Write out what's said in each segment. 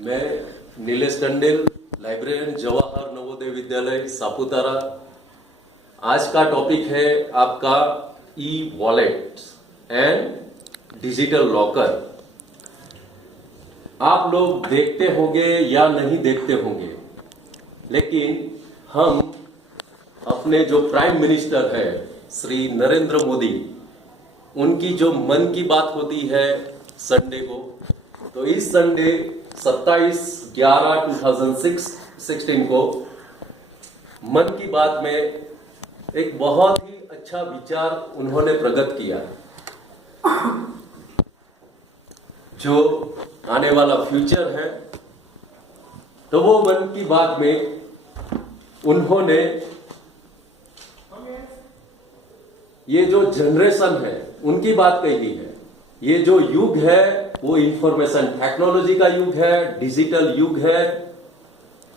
मैं नीलेश टंडेल, लाइब्रेरियन, जवाहर नवोदय विद्यालय सापुतारा। आज का टॉपिक है आपका e wallet and digital locker. आप लोग देखते होंगे या नहीं देखते होंगे, लेकिन हम अपने जो प्राइम मिनिस्टर है श्री नरेंद्र मोदी, उनकी जो मन की बात होती है संडे को, तो इस संडे 27/11/2016 को मन की बात में एक बहुत ही अच्छा विचार उन्होंने प्रकट किया। जो आने वाला फ्यूचर है, तो वो मन की बात में उन्होंने ये जो जनरेशन है उनकी बात कही है। ये जो युग है वो इंफॉर्मेशन टेक्नोलॉजी का युग है, डिजिटल युग है।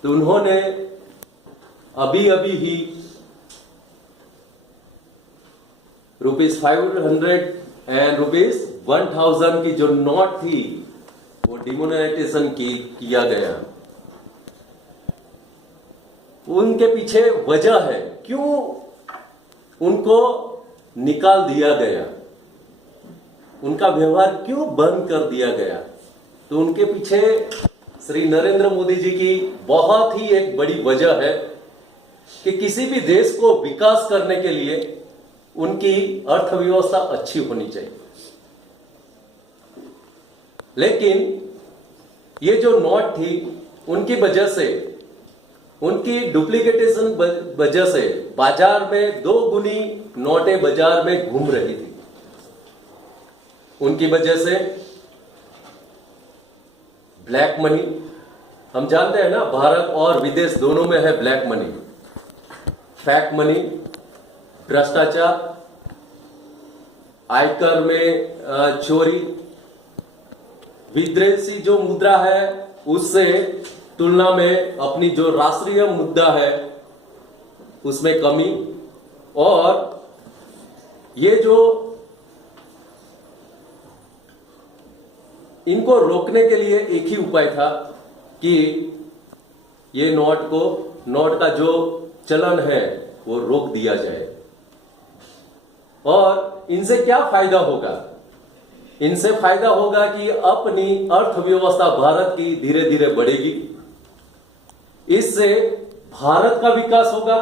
तो उन्होंने अभी ही ₹500 एंड ₹1000 की जो नोट थी वो डिमोनेटाइजेशन किया गया। उनके पीछे वजह है क्यों उनको निकाल दिया गया, उनका व्यवहार क्यों बंद कर दिया गया। तो उनके पीछे श्री नरेंद्र मोदी जी की बहुत ही एक बड़ी वजह है कि किसी भी देश को विकास करने के लिए उनकी अर्थव्यवस्था अच्छी होनी चाहिए। लेकिन ये जो नोट थी उनकी वजह से, उनकी डुप्लीकेटेशन वजह से बाजार में 2 गुनी नोटें बाजार में घूम रही थी। उनकी वजह से ब्लैक मनी, हम जानते हैं ना, भारत और विदेश दोनों में है ब्लैक मनी, फेक मनी, भ्रष्टाचार, आयकर में चोरी, विदेशी जो मुद्रा है उससे तुलना में अपनी जो राष्ट्रीय मुद्रा है उसमें कमी। और ये जो इनको रोकने के लिए एक ही उपाय था कि ये नोट का जो चलन है वो रोक दिया जाए। और इनसे क्या फायदा होगा? इनसे फायदा होगा कि अपनी अर्थव्यवस्था भारत की धीरे धीरे बढ़ेगी। इससे भारत का विकास होगा,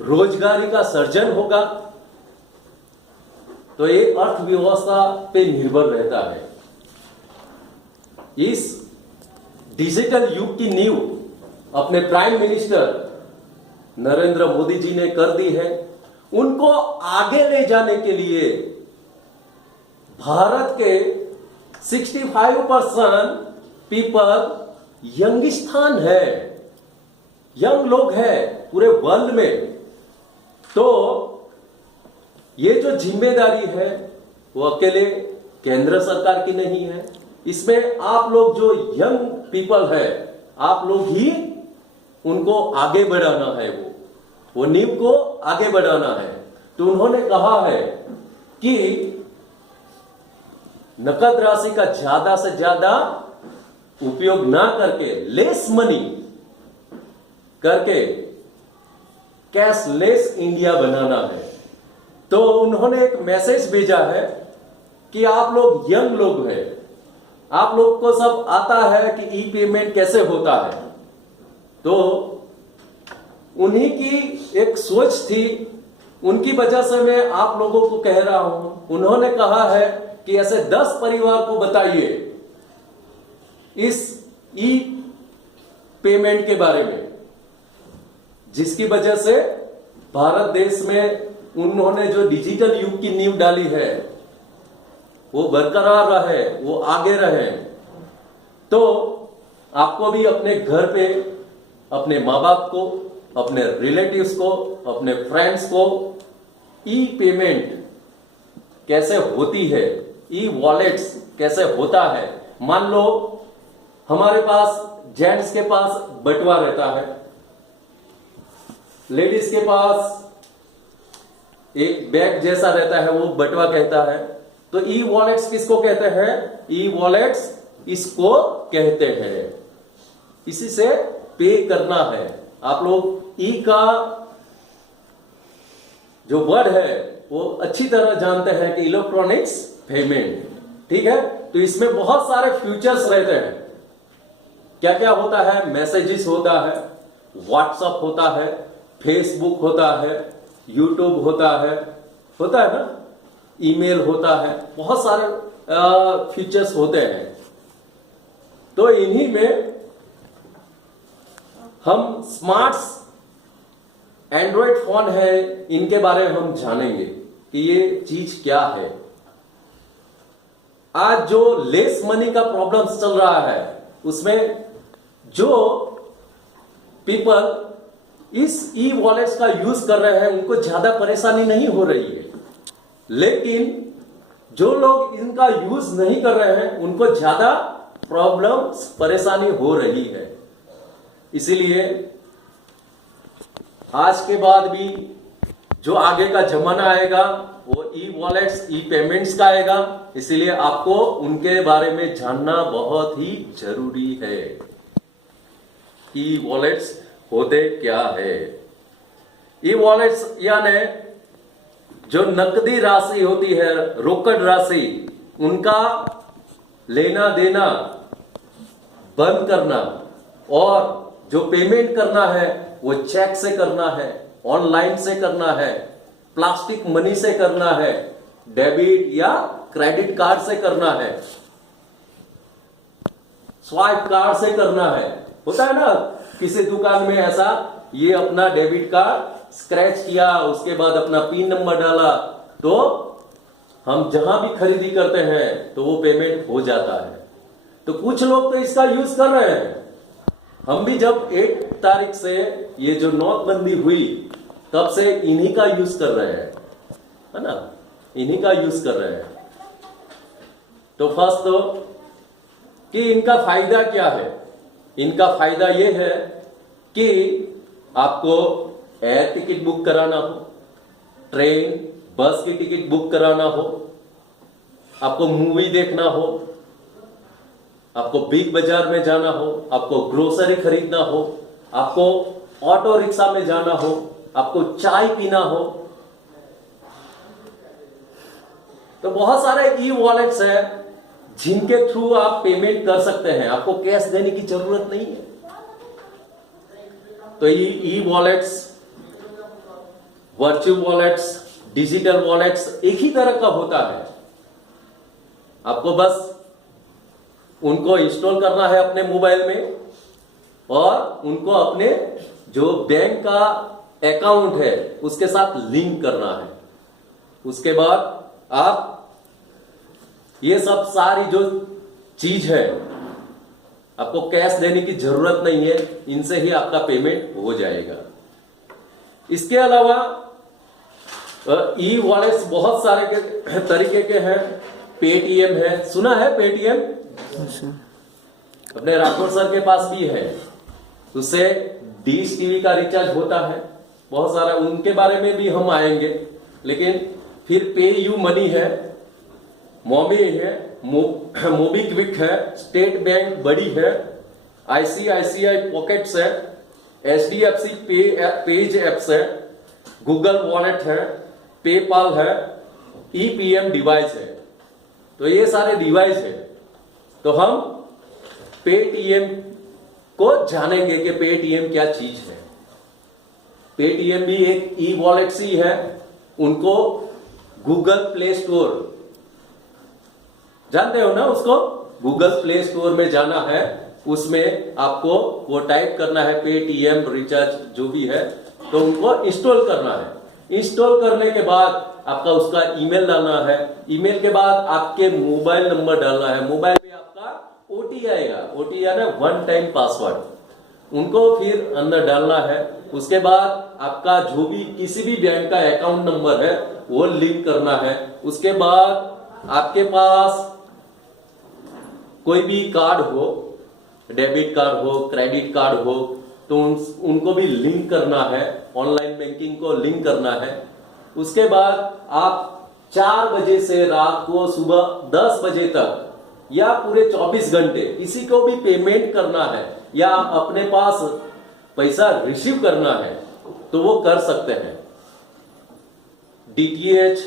रोजगारी का सृजन होगा। तो ये अर्थव्यवस्था पे निर्भर रहता है। इस डिजिटल युग की नींव अपने प्राइम मिनिस्टर नरेंद्र मोदी जी ने कर दी है। उनको आगे ले जाने के लिए भारत के 65% पीपल यंगिस्तान है, यंग लोग हैं पूरे वर्ल्ड में। तो ये जो जिम्मेदारी है वो अकेले केंद्र सरकार की नहीं है। इसमें आप लोग जो यंग पीपल है, आप लोग ही उनको आगे बढ़ाना है, वो नींव को आगे बढ़ाना है। तो उन्होंने कहा है कि नकद राशि का ज्यादा से ज्यादा उपयोग ना करके, लेस मनी करके कैशलेस इंडिया बनाना है। तो उन्होंने एक मैसेज भेजा है कि आप लोग यंग लोग हैं, आप लोग को सब आता है कि ई पेमेंट कैसे होता है। तो उन्हीं की एक सोच थी, उनकी वजह से मैं आप लोगों को कह रहा हूं। उन्होंने कहा है कि ऐसे 10 परिवार को बताइए इस ई पेमेंट के बारे में, जिसकी वजह से भारत देश में उन्होंने जो डिजिटल युग की नींव डाली है वो बरकरार रहे, वो आगे रहे। तो आपको भी अपने घर पे अपने माँ बाप को, अपने रिलेटिव्स को, अपने फ्रेंड्स को ई पेमेंट कैसे होती है, ई वॉलेट्स कैसे होता है। मान लो हमारे पास, जेंट्स के पास बटुआ रहता है, लेडीज के पास एक बैग जैसा रहता है, वो बटुआ कहता है। तो ई वॉलेट्स किसको कहते हैं? ई वॉलेट्स इसको कहते हैं। इसी से पे करना है। आप लोग ई का जो वर्ड है वो अच्छी तरह जानते हैं कि इलेक्ट्रॉनिक्स पेमेंट, ठीक है। तो इसमें बहुत सारे फीचर्स रहते हैं। क्या क्या होता है? मैसेजेस होता है, व्हाट्सएप होता है, फेसबुक होता है, यूट्यूब होता है ना, ईमेल होता है, बहुत सारे फीचर्स होते हैं। तो इन्हीं में हम स्मार्ट एंड्रॉइड फोन है, इनके बारे में हम जानेंगे कि ये चीज क्या है। आज जो लेस मनी का प्रॉब्लम चल रहा है, उसमें जो पीपल इस ई वॉलेट्स का यूज कर रहे हैं उनको ज्यादा परेशानी नहीं हो रही है, लेकिन जो लोग इनका यूज नहीं कर रहे हैं उनको ज्यादा प्रॉब्लम परेशानी हो रही है। इसीलिए आज के बाद भी जो आगे का जमाना आएगा वो ई वॉलेट्स, ई पेमेंट्स का आएगा। इसीलिए आपको उनके बारे में जानना बहुत ही जरूरी है कि ई वॉलेट्स होते क्या है। ई वॉलेट्स यानी जो नकदी राशि होती है, रोकड़ राशि, उनका लेना देना बंद करना, और जो पेमेंट करना है वो चेक से करना है, ऑनलाइन से करना है, प्लास्टिक मनी से करना है, डेबिट या क्रेडिट कार्ड से करना है, स्वाइप कार्ड से करना है। होता है ना किसी दुकान में ऐसा, ये अपना डेबिट कार्ड स्क्रैच किया, उसके बाद अपना पिन नंबर डाला, तो हम जहां भी खरीदी करते हैं तो वो पेमेंट हो जाता है। तो कुछ लोग तो इसका यूज कर रहे हैं। हम भी जब 1 तारीख से ये जो नोटबंदी हुई तब से इन्हीं का यूज कर रहे हैं, है ना, इन्हीं का यूज कर रहे हैं। तो फर्स्ट तो कि इनका फायदा क्या है? इनका फायदा ये है कि आपको एयर टिकट बुक कराना हो, ट्रेन बस की टिकट बुक कराना हो, आपको मूवी देखना हो, आपको बिग बाजार में जाना हो, आपको ग्रोसरी खरीदना हो, आपको ऑटो रिक्शा में जाना हो, आपको चाय पीना हो, तो बहुत सारे ई वॉलेट्स हैं जिनके थ्रू आप पेमेंट कर सकते हैं। आपको कैश देने की जरूरत नहीं है। तो ये e wallets, virtual wallets, digital wallets एक ही तरह का होता है। आपको बस उनको इंस्टॉल करना है अपने मोबाइल में, और उनको अपने जो बैंक का अकाउंट है उसके साथ लिंक करना है। उसके बाद आप ये सब सारी जो चीज है, आपको कैश देने की जरूरत नहीं है, इनसे ही आपका पेमेंट हो जाएगा। इसके अलावा ई वॉलेट्स बहुत सारे तरीके के हैं। पेटीएम है, सुना है पेटीएम? अपने राठौर सर के पास भी है। उससे डिश टीवी का रिचार्ज होता है, बहुत सारा, उनके बारे में भी हम आएंगे। लेकिन फिर पे यू मनी है, मोमी है, मोबीक्विक है, स्टेट बैंक बड़ी है, आईसीआईसीआई पॉकेट्स है, एचडीएफसी पेज एप्स है, गूगल वॉलेट है, पेपाल है, ईपीएम डिवाइस है। तो ये सारे डिवाइस है। तो हम पेटीएम को जानेंगे कि पेटीएम क्या चीज है। पेटीएम भी एक ई वॉलेट सी है। उनको गूगल प्ले स्टोर, जानते हो ना उसको, गूगल प्ले स्टोर में जाना है, उसमें आपको वो टाइप करना है पेटीएम रिचार्ज जो भी है, तो उनको इंस्टॉल करना है। इंस्टॉल करने के बाद आपका उसका ईमेल डालना है। ईमेल के बाद आपके मोबाइल नंबर डालना है। मोबाइल पे आपका ओटी आएगा, ओटी यानी 1 टाइम पासवर्ड, उनको फिर अंदर डालना है। उसके बाद आपका जो भी किसी भी बैंक का अकाउंट नंबर है वो लिंक करना है। उसके बाद आपके पास कोई भी कार्ड हो, डेबिट कार्ड हो, क्रेडिट कार्ड हो, तो उनको भी लिंक करना है, ऑनलाइन बैंकिंग को लिंक करना है। उसके बाद आप 4 बजे से रात को सुबह 10 बजे तक या पूरे 24 घंटे किसी को भी पेमेंट करना है या अपने पास पैसा रिसीव करना है तो वो कर सकते हैं। डीटीएच,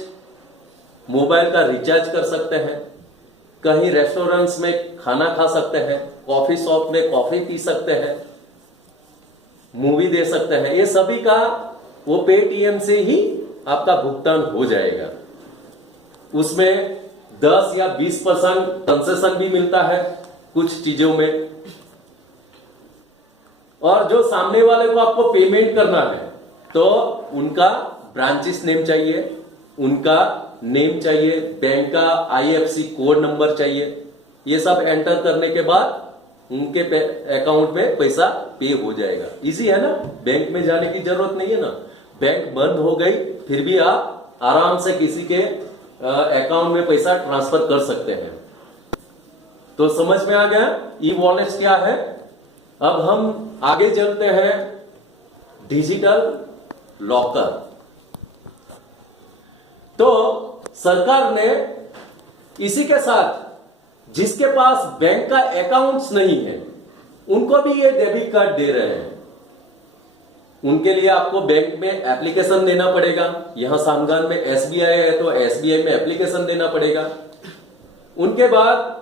मोबाइल का रिचार्ज कर सकते हैं, कहीं रेस्टोरेंट्स में खाना खा सकते हैं, कॉफी शॉप में कॉफी पी सकते हैं, मूवी दे सकते हैं। ये सभी का वो पेटीएम से ही आपका भुगतान हो जाएगा। उसमें 10 या 20% कंसेशन भी मिलता है कुछ चीजों में। और जो सामने वाले को आपको पेमेंट करना है तो उनका ब्रांचेस नेम चाहिए, उनका नेम चाहिए, बैंक का आईएफएससी कोड नंबर चाहिए। ये सब एंटर करने के बाद उनके अकाउंट में पैसा पे हो जाएगा। इजी है ना, बैंक में जाने की जरूरत नहीं है ना। बैंक बंद हो गई फिर भी आप आराम से किसी के अकाउंट में पैसा ट्रांसफर कर सकते हैं। तो समझ में आ गया ई वॉलेट क्या है। अब हम आगे चलते हैं डिजिटल लॉकर। तो सरकार ने इसी के साथ जिसके पास बैंक का अकाउंट्स नहीं है उनको भी ये डेबिट कार्ड दे रहे हैं। उनके लिए आपको बैंक में एप्लीकेशन देना पड़ेगा। यहां सामगान में एसबीआई है तो एसबीआई में एप्लीकेशन देना पड़ेगा। उनके बाद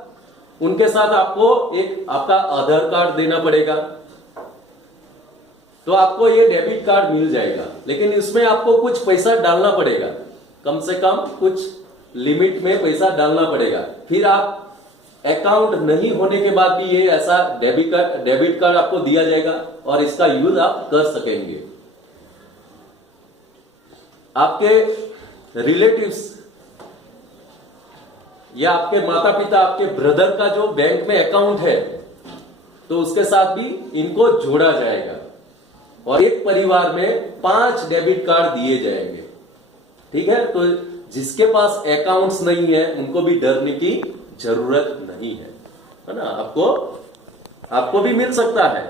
उनके साथ आपको एक आपका आधार कार्ड देना पड़ेगा तो आपको ये डेबिट कार्ड मिल जाएगा। लेकिन इसमें आपको कुछ पैसा डालना पड़ेगा, कम से कम कुछ लिमिट में पैसा डालना पड़ेगा। फिर आप अकाउंट नहीं होने के बाद भी ये ऐसा डेबिट कार्ड आपको दिया जाएगा और इसका यूज आप कर सकेंगे। आपके रिलेटिव्स या आपके माता पिता, आपके ब्रदर का जो बैंक में अकाउंट है तो उसके साथ भी इनको जोड़ा जाएगा और एक परिवार में 5 डेबिट कार्ड दिए जाएंगे। ठीक है, तो जिसके पास अकाउंट्स नहीं है उनको भी डरने की जरूरत नहीं है ना। आपको भी मिल सकता है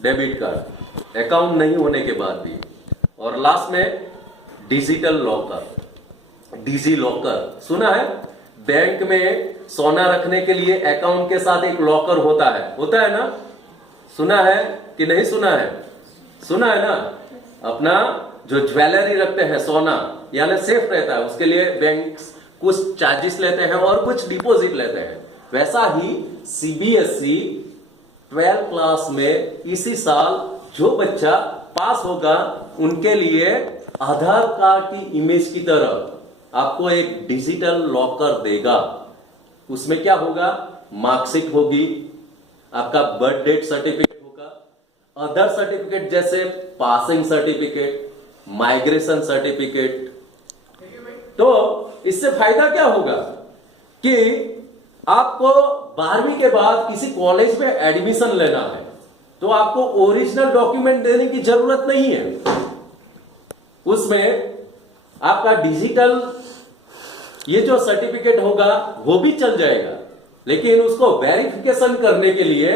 डेबिट कार्ड अकाउंट नहीं होने के बाद भी। और लास्ट में डिजिटल लॉकर, डिजी लॉकर सुना है। बैंक में सोना रखने के लिए अकाउंट के साथ एक लॉकर होता है ना। सुना है कि नहीं सुना है? सुना है ना। अपना जो ज्वेलरी रखते हैं सोना यानी सेफ रहता है, उसके लिए बैंक कुछ चार्जेस लेते हैं और कुछ डिपॉजिट लेते हैं। वैसा ही सीबीएसई 12th क्लास में इसी साल जो बच्चा पास होगा उनके लिए आधार कार्ड की इमेज की तरह आपको एक डिजिटल लॉकर देगा। उसमें क्या होगा? मार्कशीट होगी, आपका बर्थ डेट सर्टिफिकेट होगा, अदर सर्टिफिकेट जैसे पासिंग सर्टिफिकेट, माइग्रेशन सर्टिफिकेट। तो इससे फायदा क्या होगा कि आपको 12वीं के बाद किसी कॉलेज में एडमिशन लेना है तो आपको ओरिजिनल डॉक्यूमेंट देने की जरूरत नहीं है। उसमें आपका डिजिटल ये जो सर्टिफिकेट होगा वो भी चल जाएगा, लेकिन उसको वेरिफिकेशन करने के लिए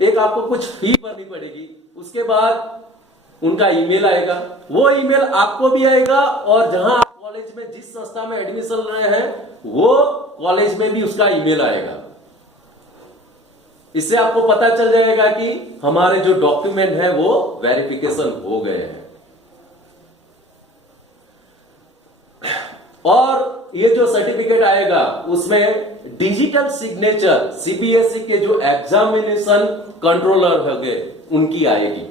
एक आपको कुछ फी भरनी पड़ेगी। उसके बाद उनका ईमेल आएगा, वो ईमेल आपको भी आएगा और जहां आप कॉलेज में जिस संस्था में एडमिशन ले रहे हैं वो कॉलेज में भी उसका ईमेल आएगा। इससे आपको पता चल जाएगा कि हमारे जो डॉक्यूमेंट है वो वेरिफिकेशन हो गए हैं। और ये जो सर्टिफिकेट आएगा उसमें डिजिटल सिग्नेचर सीबीएसई के जो एग्जामिनेशन कंट्रोलर होंगे उनकी आएगी।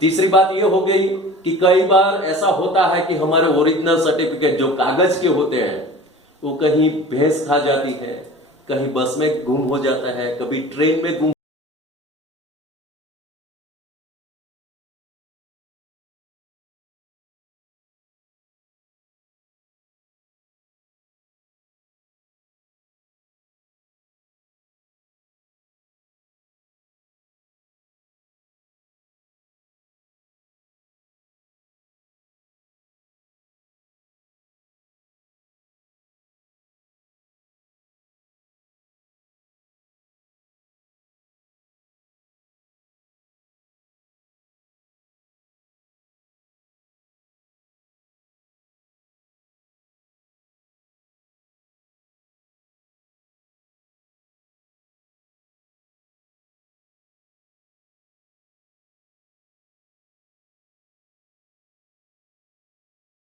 तीसरी बात ये हो गई कि कई बार ऐसा होता है कि हमारे ओरिजिनल सर्टिफिकेट जो कागज के होते हैं वो कहीं भैंस खा जाती है, कहीं बस में गुम हो जाता है, कभी ट्रेन में गुम